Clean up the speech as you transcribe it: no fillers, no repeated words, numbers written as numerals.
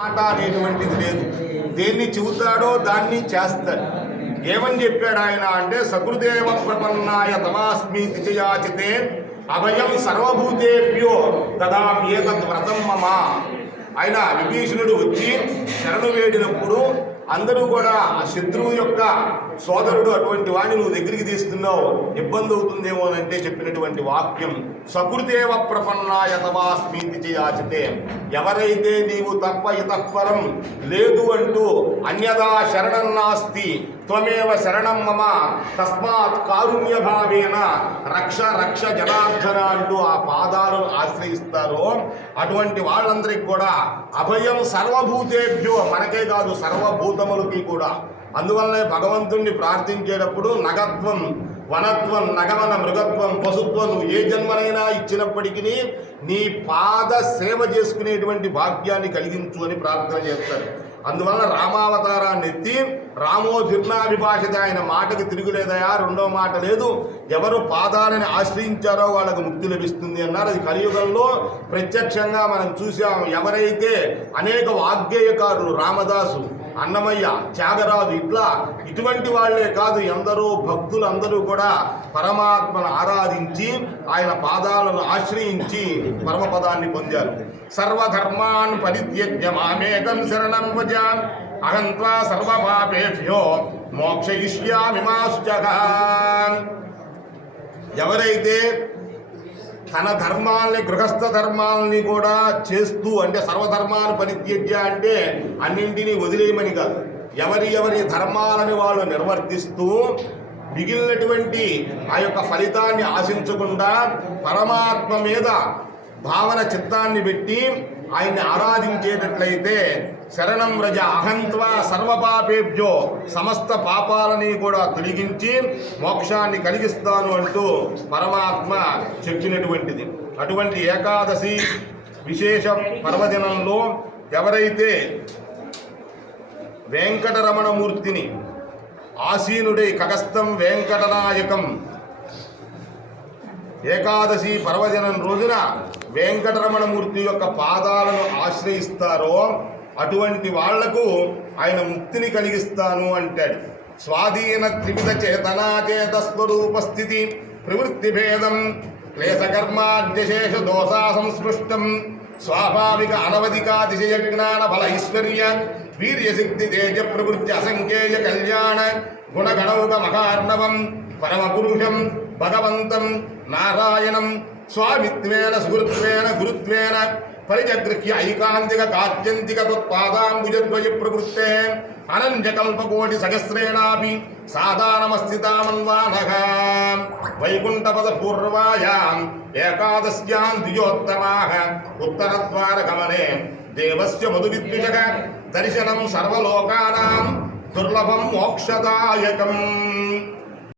మాట అనేటువంటిది లేదు. దేన్ని చెబుతాడో దాన్ని చేస్తాడు. ఏమని చెప్పాడు ఆయన అంటే, సకృదేవ ప్రపన్నాయ తమాస్మి తిచయాచితే అభయం సర్వభూతేభ్యో తదామ్యేతద్ వ్రతం మమ. ఆయన విభీషణుడు వచ్చి శరణు వేడినప్పుడు అందరూ కూడా ఆ శత్రువు యొక్క సోదరుడు అటువంటి వాడిని నువ్వు దగ్గరికి తీస్తున్నావు, ఇబ్బంది అవుతుందేమో అంటే చెప్పినటువంటి వాక్యం సకృదేవ ప్రపన్నాయ తవాస్మీతి చేయాచితే, ఎవరైతే నీవు తప్ప ఇతఃపరం లేదు అంటూ అన్యదా శరణం నాస్తి త్వమేవ శరణం మమ తస్మాత్ కారుణ్యభావేన రక్ష రక్ష జనార్దన అంటూ ఆ పాదాలను ఆశ్రయిస్తారో అటువంటి వాళ్ళందరికీ కూడా అభయం సర్వభూతేభ్యో, మనకే కాదు సర్వభూతములకి కూడా. అందువల్లనే భగవంతుణ్ణి ప్రార్థించేటప్పుడు నగత్వం, వనత్వం, నగవన, మృగత్వం, పశుత్వం నువ్వు ఏ జన్మనైనా ఇచ్చినప్పటికీ నీ పాద సేవ చేసుకునేటువంటి భాగ్యాన్ని కలిగించు అని ప్రార్థన చేస్తారు. అందువల్ల రామావతారాన్ని ఎత్తి రామోభిర్నాభిభాషిత, ఆయన మాటకి తిరుగులేదయా, రెండో మాట లేదు. ఎవరు పాదాలని ఆశ్రయించారో వాళ్ళకు ముక్తి లభిస్తుంది అన్నారు. అది కలియుగంలో ప్రత్యక్షంగా మనం చూసాం. ఎవరైతే అనేక వాగ్గేయకారులు, రామదాసు, అన్నమయ్య, త్యాగరాజు, ఇటువంటి వాళ్లే కాదు, ఎందరో భక్తులు అందరూ కూడా పరమాత్మను ఆరాధించి ఆయన పాదాలను ఆశ్రయించి పరమపదాన్ని పొందారు. సర్వధర్మాన్ పరిత్యజ్య మామేకం శరణం వ్రజ అహం త్వా సర్వపాపేభ్యో మోక్షయిష్యామి మా శుచః. ఎవరైతే తన ధర్మాల్ని, గృహస్థ ధర్మాలని కూడా చేస్తూ, అంటే సర్వధర్మాలు పరిత్యజ్య అంటే అన్నింటినీ వదిలేయమని కాదు, ఎవరి ధర్మాలని వాళ్ళు నిర్వర్తిస్తూ మిగిలినటువంటి ఆ యొక్క ఫలితాన్ని ఆశించకుండా పరమాత్మ మీద భావన చిత్తాన్ని పెట్టి ఆయన్ని ఆరాధించేటట్లయితే శరణం వ్రజ అహంత్వా సర్వపాపేభ్యో, సమస్త పాపాలని కూడా తొలగించి మోక్షాన్ని కలిగిస్తాను అంటూ పరమాత్మ చెప్పినటువంటిది. అటువంటి ఏకాదశి విశేష పర్వదినంలో ఎవరైతే వెంకటరమణమూర్తిని ఆసీనుడై కగస్థం వెంకటనాయకం ఏకాదశి పర్వదినం రోజున వెంకటరమణమూర్తి యొక్క పాదాలను ఆశ్రయిస్తారో అటువంటి వాళ్లకు ఆయన ముక్తిని కలిగిస్తాను అంటాడు. స్వాధీన త్రివిధ చేతనాచేత స్వరూపస్థితి ప్రవృత్తి భేదం క్లేశకర్మాద్యశేష దోషా సంస్పృష్టం స్వాభావిక అనవధికాతిశయ జ్ఞాన బల ఐశ్వర్య వీర్యశక్తి తేజ ప్రవృత్తి అసంఖ్యేయ కళ్యాణ గుణగణౌక మహార్ణవం పరమపురుషం భగవంతం నారాయణం స్వామిత్వేన సుహృత్వేన గురుత్వేన పరిజగృహ్య ఐకాంతిక కాత్యంతిక తత్పాదాంబుజద్వయ ప్రవృత్తే అనంజకల్పకోటి సహస్రేణాపి సాధారణమస్థితామన్వానః వైకుంఠపద పూర్వాయాం ఏకాదశ్యాం ద్విజోత్తమాః ఉత్తరద్వారగమనే దేవస్య మధువిద్విషః దర్శనం సర్వలోకానాం దుర్లభం మోక్షదాయకం.